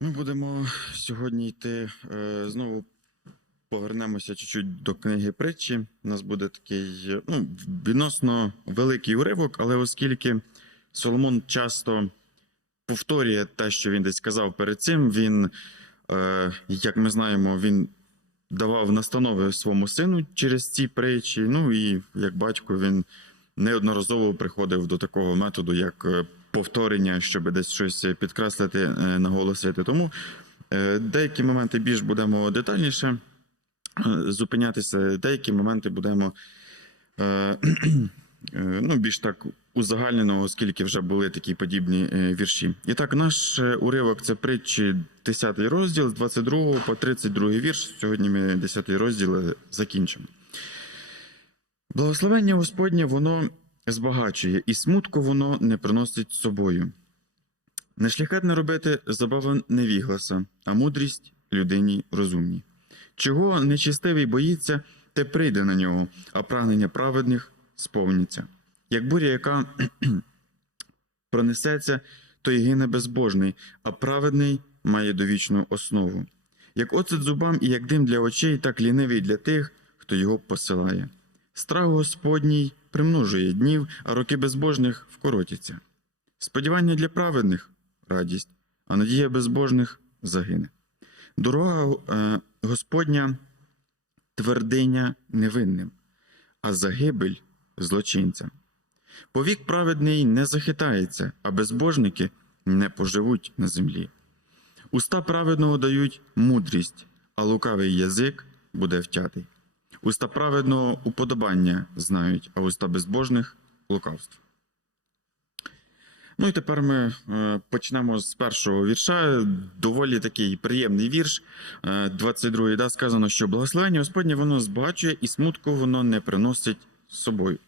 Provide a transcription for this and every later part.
Ми будемо сьогодні йти е, знову повернемося чуть-чуть до книги притчі. У нас буде такий е, ну, відносно великий уривок, але оскільки Соломон часто повторює те, що він десь казав перед цим, він, е, як ми знаємо, він давав настанови своєму сину через ці притчі. Ну і як батько він неодноразово приходив до такого методу, як повторення, щоб десь щось підкреслити, е, наголосити. Тому е, деякі моменти більш будемо детальніше е, зупинятися, деякі моменти будемо ну, більш так узагальнено, оскільки вже були такі подібні вірші. І так, наш уривок це притчі 10 розділ з 22 по 32 вірш. Сьогодні ми 10 розділ закінчимо. Благословення Господнє воно збагачує, і смутку воно не приносить з собою. Нешляхетне робити забава невігласа, а мудрість людині розумній. Чого нечистивий боїться, те прийде на нього, а прагнення праведних сповніться. Як буря, яка пронесеться, то й гине безбожний, а праведний має довічну основу. Як оцет зубам і як дим для очей, так лінивий для тих, хто його посилає. Страх Господній примножує днів, а роки безбожних вкоротяться. Сподівання для праведних радість, а надія безбожних загине. Дорога е, Господня твердиня невинним, а загибель злочинцям. Повік праведний не захитається, а безбожники не поживуть на землі. Уста праведного дають мудрість, а лукавий язик буде втятий. Уста праведного уподобання знають, а уста безбожних лукавство. Ну і тепер ми е, почнемо з першого вірша. Доволі такий приємний вірш. Е, 22 да, сказано, що благословення Господнє воно збагачує і смутку воно не приносить з собою.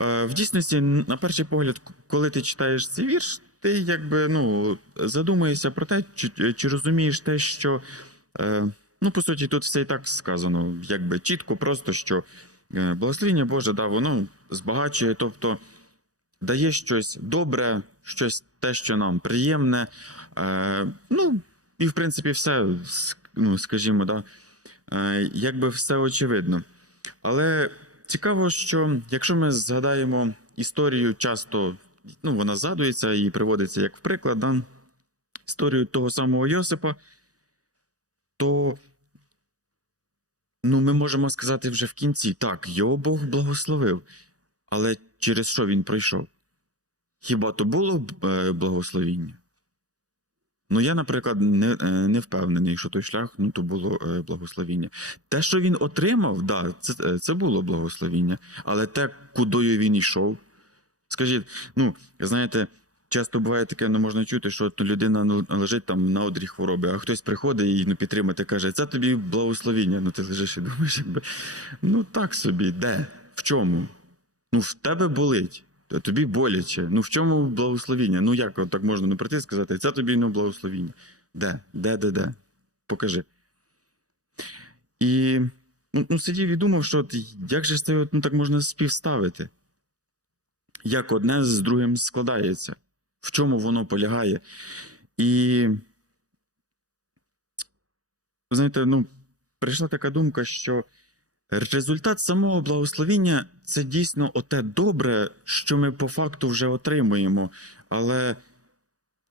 Е, в дійсності, на перший погляд, коли ти читаєш цей вірш, ти якби ну, задумуєшся про те, чи, чи розумієш те, що. Ну, по суті, тут все і так сказано, якби чітко, просто що е, благословення Боже, да, воно збагачує, тобто дає щось добре, щось те, що нам приємне. Е, ну, і в принципі, все, ну, скажімо, да, е, якби все очевидно. Але цікаво, що якщо ми згадаємо історію, часто ну, вона згадується і приводиться як в приклад, да, історію того самого Йосипа, то ну, ми можемо сказати вже в кінці, так, його Бог благословив, але через що він пройшов? Хіба то було е, благословіння? Ну, я, наприклад, не, е, не впевнений, що той шлях ну, то було е, благословіння. Те, що він отримав, да, це, це було благословіння, але те, кудою він йшов. Скажіть, ну, знаєте, часто буває таке, не можна чути, що людина ну, лежить там на одрі хвороби, а хтось приходить і ну, підтримати, каже, це тобі благословіння. Ну, ти лежиш і думаєш, якби, ну так собі, де? В чому? Ну, в тебе болить. Тобі боляче. Ну в чому благословіння? Ну як от так можна не прийти і сказати, це тобі не благословіння. Де? Де, де, де? Покажи. І ну, ну, сидів і думав, що от, як же це ну, так можна співставити? Як одне з другим складається, в чому воно полягає. І знаєте, ну, прийшла така думка, що результат самого благословіння це дійсно оте добре, що ми по факту вже отримуємо, але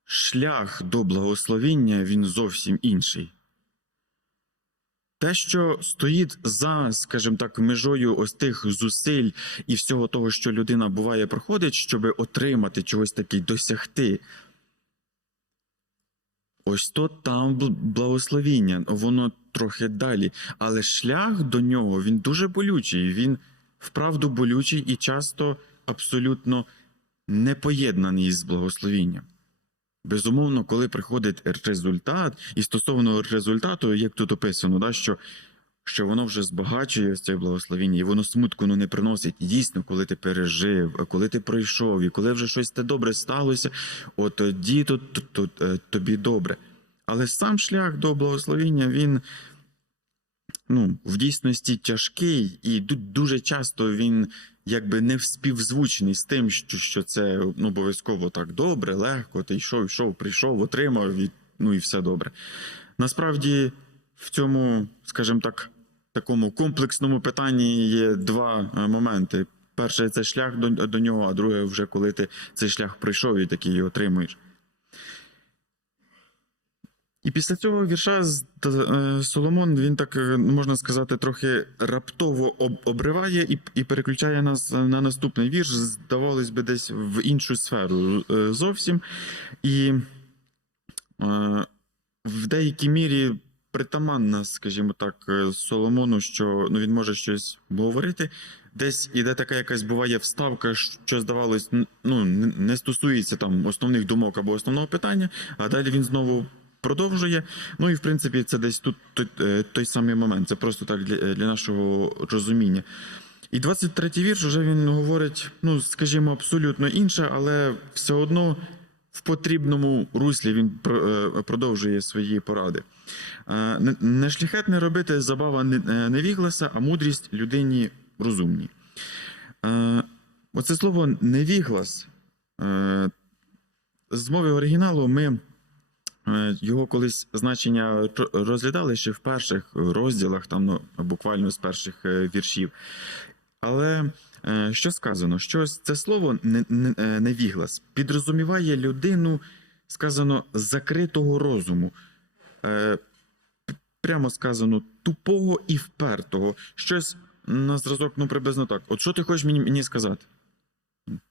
шлях до благословіння він зовсім інший. Те, що стоїть за, скажімо так, межою ось тих зусиль і всього того, що людина буває проходить, щоб отримати чогось таке, досягти. Ось то там бл- благословіння, воно трохи далі. Але шлях до нього він дуже болючий. Він вправду болючий і часто абсолютно не поєднаний з благословінням. Безумовно, коли приходить результат, і стосовно результату, як тут описано, да, що, що воно вже збагачує ось це благословіння, і воно смутку ну, не приносить. Дійсно, коли ти пережив, коли ти пройшов, і коли вже щось те добре сталося, от тоді то, то, то, тобі добре. Але сам шлях до благословіння, він ну, в дійсності тяжкий, і дуже часто він якби не співзвучний з тим, що, що це ну, обов'язково так добре, легко. Ти йшов, йшов, прийшов, отримав і ну і все добре. Насправді, в цьому, скажімо так, такому комплексному питанні є два е, моменти. Перше це шлях до, до нього, а друге, вже коли ти цей шлях пройшов і такий отримуєш. І після цього вірша е, Соломон він так е, можна сказати трохи раптово обриває і, і переключає нас на наступний вірш. Здавалось би, десь в іншу сферу е, зовсім. І в деякій мірі притаманна, скажімо так, Соломону, що ну, він може щось говорити. Десь іде така якась буває вставка, що здавалось, ну, не стосується там основних думок або основного питання, а далі він знову продовжує. Ну і в принципі, це десь тут той, е, той самий момент. Це просто так для, для нашого розуміння. І 23-й вірш вже він говорить, ну, скажімо, абсолютно інше, але все одно в потрібному руслі він е, продовжує свої поради. Е, не- Не шляхетне робити забава невігласа, а мудрість людині розумній. Оце слово невіглас. З мови оригіналу ми його колись значення розглядали ще в перших розділах, там ну, буквально з перших е, віршів. Але е, що сказано? Що це слово не- не- е, невіглас підрозуміває людину, сказано, закритого розуму. Е, Прямо сказано, тупого і впертого. Щось на зразок, ну приблизно так. От що ти хочеш мені сказати?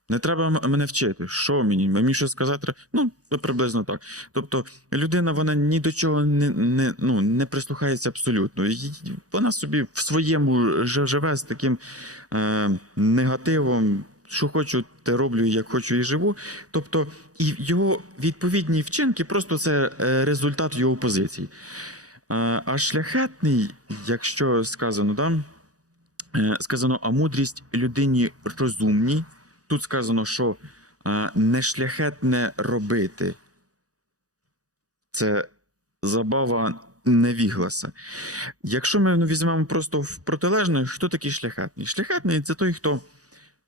Не треба мене вчити. Що мені? Мені що сказати? Ну, приблизно так. Тобто, людина вона ні до чого не, не, ну, не прислухається абсолютно. Вона собі в своєму живе з таким е, негативом. Що хочу, те роблю, як хочу і живу. Тобто, і його відповідні вчинки просто це е, результат його позицій. Е, А шляхетний, якщо сказано, да, Е, сказано, а мудрість людині розумній. Тут сказано, що е, не шляхетне робити. Це забава невігласа. Якщо ми ну, візьмемо просто в протилежне, хто такий шляхетний? Шляхетний це той, хто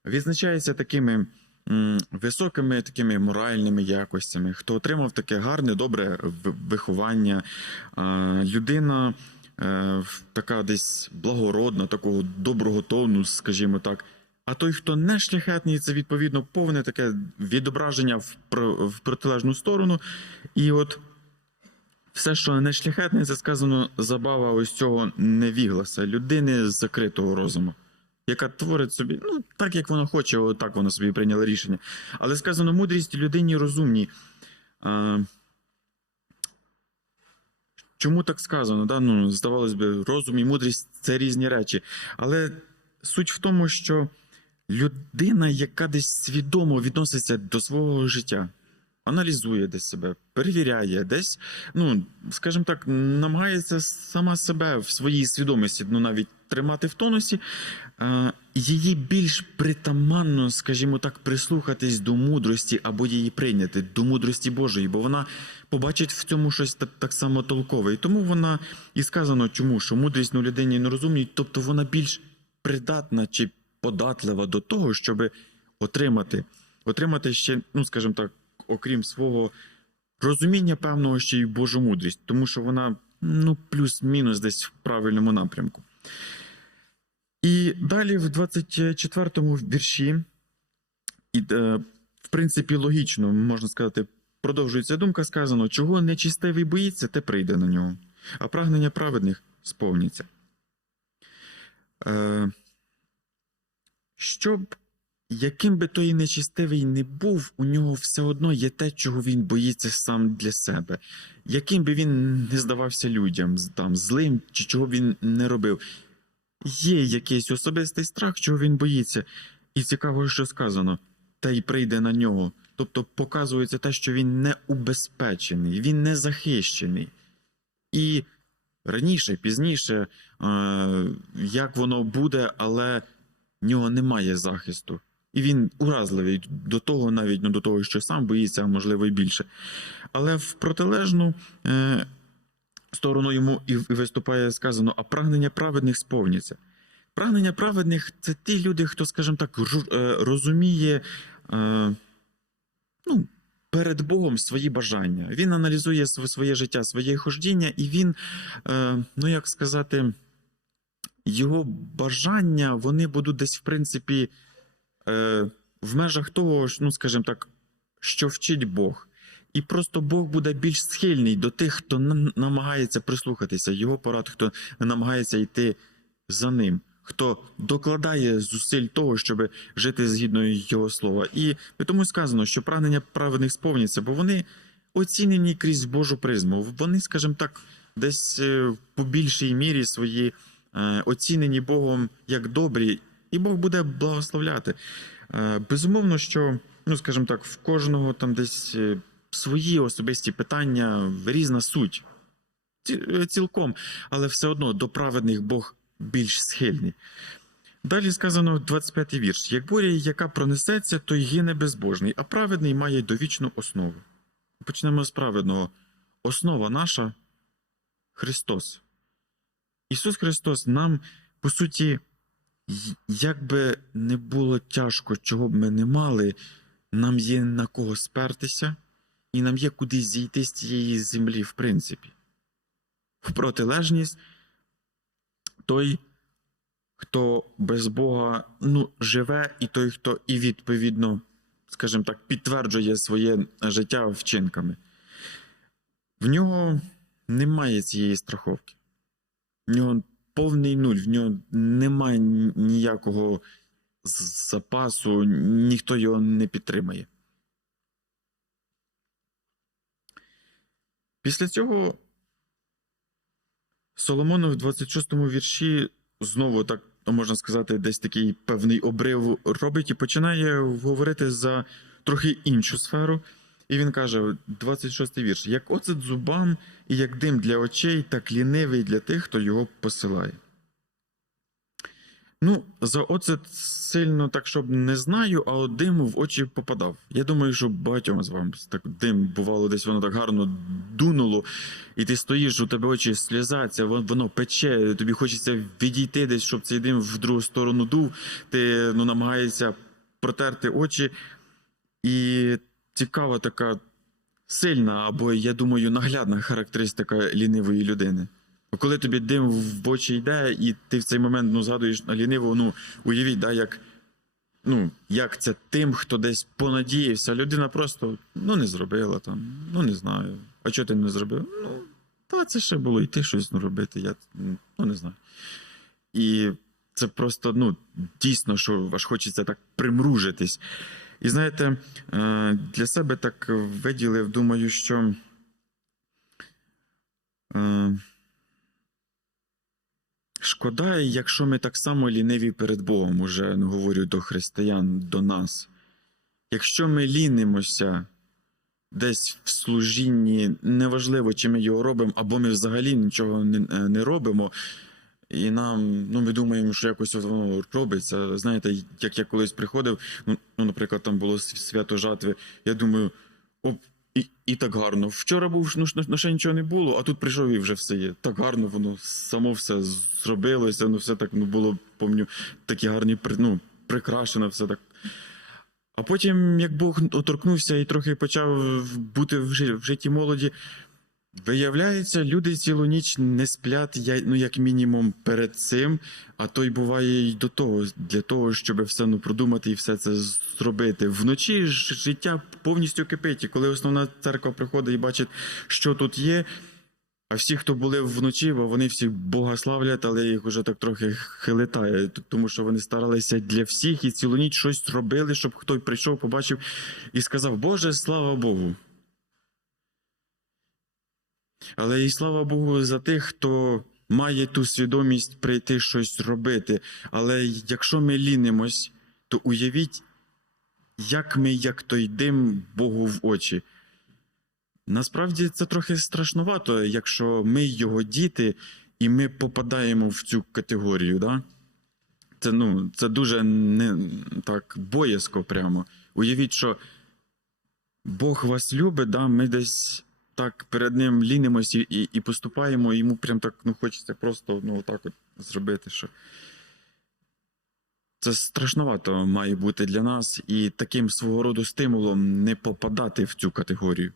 відзначається такими м, високими такими моральними якостями, хто отримав таке гарне, добре виховання. А, людина е, така десь благородна, такого доброго тону, скажімо так. А той, хто не шляхетний, це відповідно повне таке відображення в, в протилежну сторону. І от все, що не шляхетне, це сказано забава ось цього невігласа, людини з закритого розуму, яка творить собі, ну так як вона хоче, так вона собі прийняла рішення. Але сказано мудрість людині розумній. Чому так сказано? Да? Ну, здавалось би, розум і мудрість це різні речі. Але суть в тому, що людина, яка десь свідомо відноситься до свого життя, аналізує десь себе, перевіряє, десь, ну, скажімо так, намагається сама себе в своїй свідомості, ну навіть тримати в тонусі, е, її більш притаманно, скажімо так, прислухатись до мудрості або її прийняти, до мудрості Божої, бо вона побачить в цьому щось так, так само толкове. І тому вона і сказано, чому що мудрість ну, людині нерозумній, тобто вона більш придатна чи податлива до того, щоб отримати, отримати ще, ну скажімо так, окрім свого розуміння певного ще й Божу мудрість, тому що вона ну, плюс-мінус десь в правильному напрямку. І далі в 24-му вірші, і, е, в принципі, логічно, можна сказати, продовжується думка, сказано, чого нечистивий боїться, те прийде на нього, а прагнення праведних сповніться. Щоб яким би той нечистивий не був, у нього все одно є те, чого він боїться сам для себе. Яким би він не здавався людям, там, злим чи чого він не робив, є якийсь особистий страх, чого він боїться. І цікаво, що сказано, та й прийде на нього. Тобто показується те, що він не убезпечений, він не захищений. І раніше, пізніше, е, як воно буде, але в нього немає захисту. І він уразливий до того, навіть ну, до того, що сам боїться, а можливо і більше. Але в протилежну е, сторону йому і виступає сказано: а прагнення праведних сповняться. Прагнення праведних це ті люди, хто, скажімо так, е, розуміє, е, ну, перед Богом свої бажання. Він аналізує св- своє життя, своє хождіння, і він, е, ну як сказати, його бажання вони будуть десь, в принципі, е, в межах того, ну, скажімо так, що вчить Бог. І просто Бог буде більш схильний до тих, хто намагається прислухатися, його порад, хто намагається йти за ним, хто докладає зусиль того, щоб жити згідно його слова. І тому сказано, що прагнення праведних сповняться, бо вони оцінені крізь Божу призму. Вони, скажімо так, десь е, по більшій мірі свої е, оцінені Богом як добрі, і Бог буде благословляти. Е, Безумовно, що, ну скажімо так, в кожного там десь е, свої особисті питання, різна суть. Е, Цілком, але все одно до праведних Бог більш схильний. Далі сказано 25-й вірш: як буря, яка пронесеться, той гине безбожний, а праведний має довічну основу. Почнемо з праведного. Основа наша Христос. Ісус Христос нам, по суті, як би не було тяжко, чого б ми не мали, нам є на кого спертися, і нам є куди зійти з цієї землі, в принципі. В протилежність той, хто без Бога ну, живе, і той, хто і відповідно, скажімо так, підтверджує своє життя вчинками. В нього немає цієї страховки. В нього повний нуль, в нього немає ніякого запасу, ніхто його не підтримає. Після цього Соломон в 26-му вірші знову так можна сказати, десь такий певний обрив робить і починає говорити за трохи іншу сферу. І він каже, 26-й вірш: як оцет зубам і як дим для очей, так лінивий для тих, хто його посилає. Ну, за оцет сильно так, щоб не знаю, а от дим в очі попадав. Я думаю, що багатьом з вам так дим бувало, десь воно так гарно дунуло, і ти стоїш, у тебе очі сльозаться, воно пече, тобі хочеться відійти десь, щоб цей дим в другу сторону дув. Ти ну, намагаєшся протерти очі. І цікава така сильна, або, я думаю, наглядна характеристика лінивої людини. Коли тобі дим в очі йде, і ти в цей момент ну, згадуєш на ліниву, ну уявіть, да, як, ну, як це тим, хто десь понадіявся. Людина просто ну, не зробила там, ну не знаю. А чого ти не зробив? Ну, та це ще було йти щось ну, робити, я ну, не знаю. І це просто ну, дійсно, що аж хочеться так примружитись. І знаєте, е, для себе так виділив, думаю, що. е, Шкода, якщо ми так само ліниві перед Богом, уже ну, говорю до християн, до нас. Якщо ми лінимося десь в служінні, неважливо, чи ми його робимо, або ми взагалі нічого не, е, не робимо, і нам, ну, ми думаємо, що якось воно робиться. Знаєте, як я колись приходив, ну, ну наприклад, там було свято жатви, я думаю, оп, і, і так гарно. Вчора був ну, ну, ще нічого не було, а тут прийшов і вже все є. Так гарно воно само все зробилося, ну все так ну, було, помню, такі гарні ну, прикрашено, все так. А потім, як Бог оторкнувся і трохи почав бути в житті молоді, Виявляється, люди цілу ніч не сплять, ну, як мінімум, перед цим, а то й буває й до того, для того, щоб все ну, продумати і все це зробити. Вночі життя повністю кипить, і коли основна церква приходить і бачить, що тут є. А всі, хто були вночі, бо вони всі Бога славлять, але їх уже так трохи хилитає, тому що вони старалися для всіх і цілу ніч щось робили, щоб хтось прийшов, побачив і сказав: Боже, слава Богу! Але і слава Богу за тих, хто має ту свідомість прийти щось робити. Але якщо ми лінимось, то уявіть, як ми, як той дим Богу в очі. Насправді це трохи страшнувато, якщо ми його діти, і ми попадаємо в цю категорію. Да? Це, ну, це дуже не, так боязко прямо. Уявіть, що Бог вас любить, да? ми десь так перед ним лінимось і, і поступаємо, і йому прям так ну, хочеться просто ну, так от зробити. Що... Це страшновато має бути для нас і таким свого роду стимулом не попадати в цю категорію.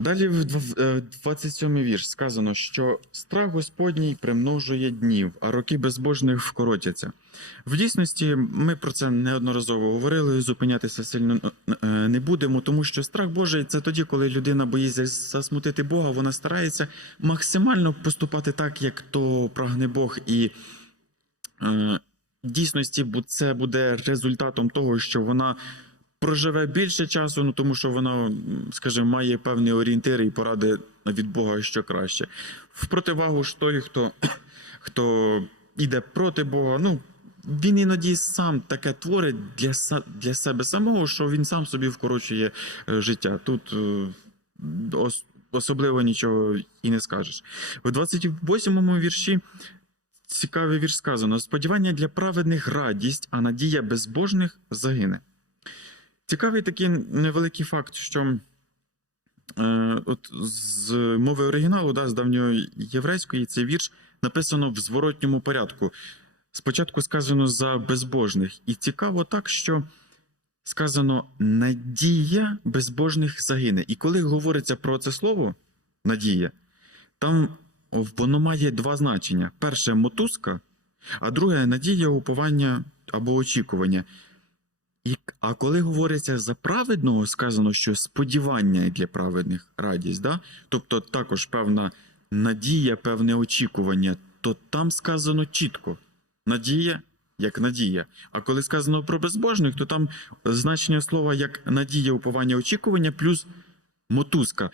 Далі в дв- е, 27 вірш сказано, що страх Господній примножує днів, а роки безбожних вкоротяться. В дійсності ми про це неодноразово говорили, зупинятися сильно е, не будемо, тому що страх Божий це тоді, коли людина боїться засмутити Бога, вона старається максимально поступати так, як то прагне Бог. І е, в дійсності це буде результатом того, що вона проживе більше часу, ну тому що вона, скажімо, має певні орієнтири і поради від Бога, що краще. В противагу ж той, хто, хто йде проти Бога, ну. Він іноді сам таке творить для, для себе самого, що він сам собі вкорочує е, життя. Тут е, ос- особливо нічого і не скажеш. В 28-му вірші цікавий вірш сказано: сподівання для праведних радість, а надія безбожних загине. Цікавий такий невеликий факт, що е, от з мови оригіналу, да, з давньої єврейської, цей вірш написано в зворотньому порядку. Спочатку сказано за безбожних, і цікаво так, що сказано надія безбожних загине. І коли говориться про це слово надія, там воно має два значення: перше мотузка, а друге надія, уповання або очікування. І, а коли говориться за праведного, сказано, що сподівання для праведних радість, да? тобто також певна надія, певне очікування, то там сказано чітко: надія як надія. А коли сказано про безбожних, то там значення слова як надія, уповання, очікування плюс мотузка.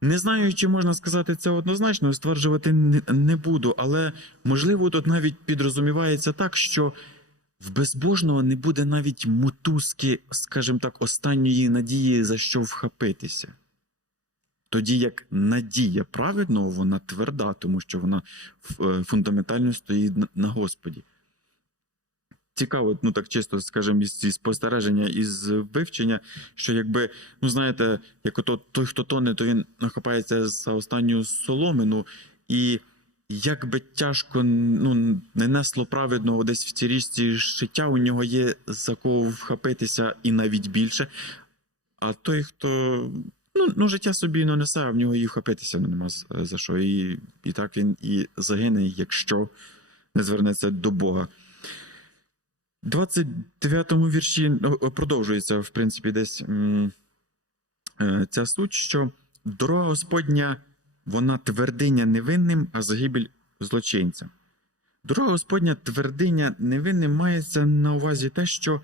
Не знаю, чи можна сказати це однозначно, стверджувати не, буду, але можливо тут навіть підрозумівається так, що в безбожного не буде навіть мотузки, скажімо так, останньої надії за що вхопитися. Тоді як надія праведного, вона тверда, тому що вона е, фундаментально стоїть на- Господі. Цікаво, ну так чисто, скажімо, із, спостереження, із вивчення, що якби, ну знаєте, як ото той, хто тоне, то він нахопається за останню соломину, і як би тяжко ну, не несло праведного десь в цій річці життя, у нього є за кого вхопитися і навіть більше. А той, хто ну, ну життя собі не несе, а в нього і вхопитися ну, нема за- за що. І, і так він і загине, якщо не звернеться до Бога. 29-му вірші ну, продовжується, в принципі, десь е, ця суть, що дорога Господня, вона твердиня невинним, а загибель злочинцям. Дорога Господня твердиня невинним мається на увазі те, що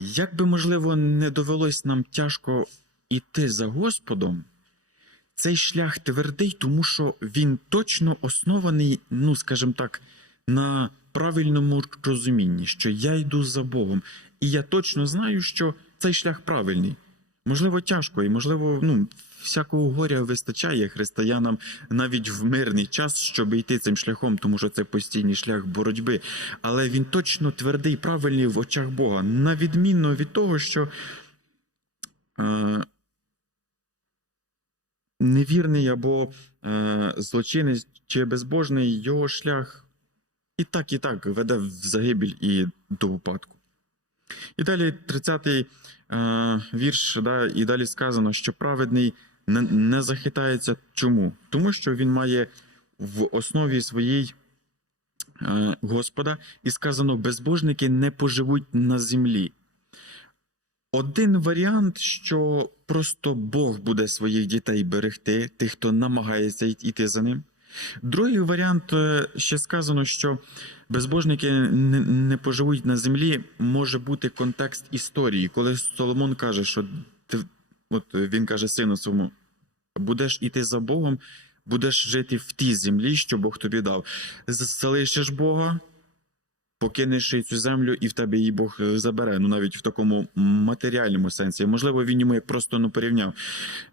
як би, можливо, не довелось нам тяжко йти за Господом, цей шлях твердий, тому що він точно оснований, ну, скажімо так, на правильному розумінні, що я йду за Богом, і я точно знаю, що цей шлях правильний. Можливо, тяжко, і можливо, ну, всякого горя вистачає християнам навіть в мирний час, щоб йти цим шляхом, тому що це постійний шлях боротьби. Але він точно твердий, правильний в очах Бога, на відмінно від того, що е, невірний або е, злочинець чи безбожний його шлях і так, і так веде в загибель і до випадку. І далі 30-й е, вірш, да, і далі сказано, що праведний не, не захитається. Чому? Тому що він має в основі своїй е, Господа, і сказано, безбожники не поживуть на землі. Один варіант, що просто Бог буде своїх дітей берегти, тих, хто намагається йти за ним. Другий варіант е, ще сказано, що безбожники не, поживуть на землі, може бути контекст історії, коли Соломон каже, що от він каже сину своєму, будеш іти за Богом, будеш жити в тій землі, що Бог тобі дав. Залишиш Бога, покинеш цю землю, і в тебе її Бог е, забере. Ну навіть в такому матеріальному сенсі. Можливо, він йому як просто ну, порівняв.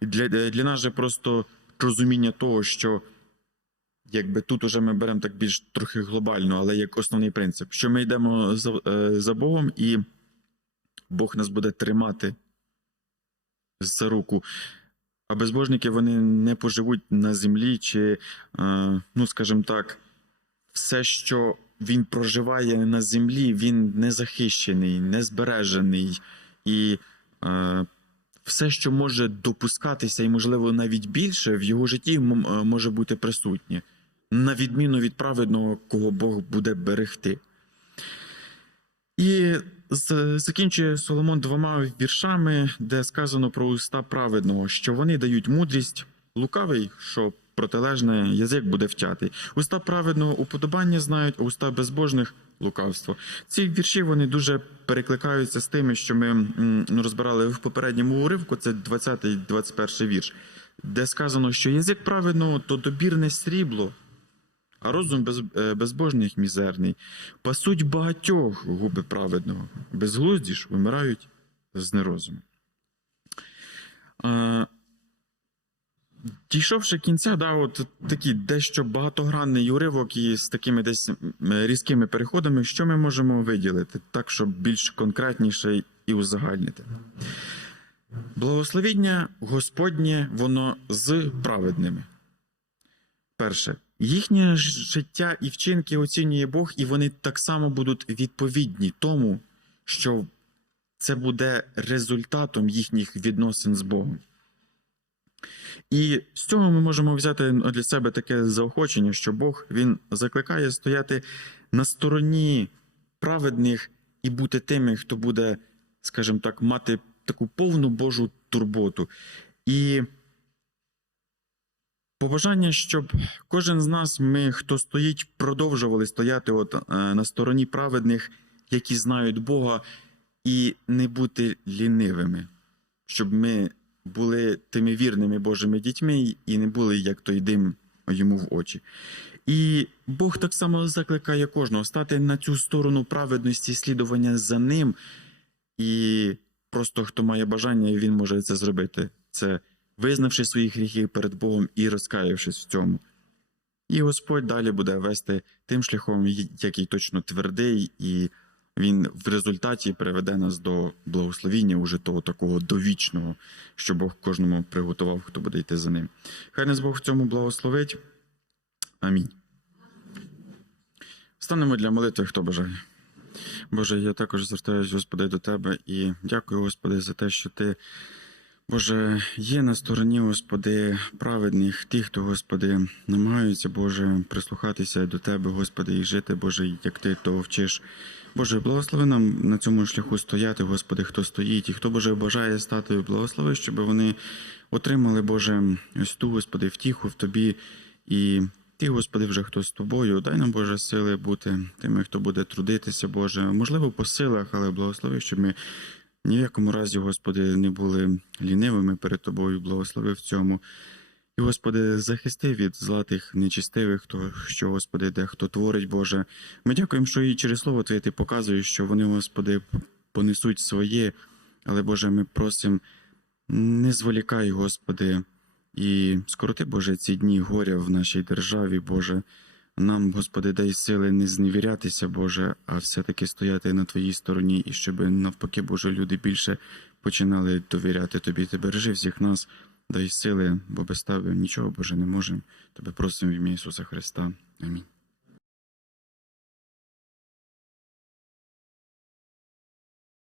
Для, е, для нас же просто розуміння того, що якби тут уже ми беремо так більш трохи глобально, але як основний принцип, що ми йдемо за, е, за Богом, і Бог нас буде тримати за руку. А безбожники вони не поживуть на землі, чи, е, ну скажімо так, все, що він проживає на землі, він не захищений, не збережений. І е, все, що може допускатися, і, можливо, навіть більше, в його житті е, може бути присутнє, на відміну від праведного, кого Бог буде берегти. І закінчує Соломон двома віршами, де сказано про уста праведного, що вони дають мудрість, лукавий, що протилежне язик буде втятий. Уста праведного уподобання знають, а уста безбожних лукавство. Ці вірші вони дуже перекликаються з тими, що ми розбирали в попередньому уривку. Це 20-21 вірш, де сказано, що язик праведного то добірне срібло, а розум без, е, безбожних мізерний. Пасуть багатьох губи праведного, безглузді ж вимирають з нерозуму. Дійшовши кінця, да, от такий дещо багатогранний уривок і з такими десь різкими переходами, що ми можемо виділити, так, щоб більш конкретніше і узагальнити. Благословіння Господнє, воно з праведними. Перше, їхнє життя і вчинки оцінює Бог, і вони так само будуть відповідні тому, що це буде результатом їхніх відносин з Богом. І з цього ми можемо взяти для себе таке заохочення, що Бог він закликає стояти на стороні праведних і бути тими, хто буде, скажімо так, мати таку повну Божу турботу. І побажання, щоб кожен з нас, ми, хто стоїть, продовжували стояти от, е, на стороні праведних, які знають Бога, і не бути лінивими, щоб ми були тими вірними Божими дітьми і не були як той дим йому в очі. І Бог так само закликає кожного стати на цю сторону праведності, слідування за ним. І просто хто має бажання, він може це зробити. Це визнавши свої гріхи перед Богом і розкаявшись в цьому. І Господь далі буде вести тим шляхом, який точно твердий, і він в результаті приведе нас до благословіння, уже того такого довічного, що Бог кожному приготував, хто буде йти за ним. Хай нас Бог в цьому благословить. Амінь. Станемо для молитви, хто бажає. Боже, я також звертаюся, Господи, до Тебе і дякую, Господи, за те, що Ти, Боже, є на стороні, Господи, праведних, тих, хто, Господи, намагаються, Боже, прислухатися до Тебе, Господи, і жити, Боже, як Ти того вчиш. Боже, благослови нам на цьому шляху стояти, Господи, хто стоїть, і хто, Боже, бажає стати, благослови, щоб вони отримали, Боже, ось ту, Господи, втіху в Тобі. І Ти, Господи, вже хто з тобою, дай нам, Боже, сили бути тими, хто буде трудитися, Боже, можливо, по силах, але благослови, щоб ми ні в якому разі, Господи, не були лінивими перед Тобою, благослови в цьому. І, Господи, захисти від златих нечистивих, то що, Господи, де хто творить, Боже. Ми дякуємо, що і через Слово Твоє Ти показуєш, що вони, Господи, понесуть своє, але, Боже, ми просимо, не зволікай, Господи, і скороти, Боже, ці дні горя в нашій державі, Боже. Нам, Господи, дай сили не зневірятися, Боже, а все-таки стояти на Твоїй стороні, і щоб навпаки, Боже, люди більше починали довіряти Тобі. Ти бережи всіх нас, дай сили, бо без Тебе нічого, Боже, не можемо. Тебе просимо в ім'я Ісуса Христа. Амінь.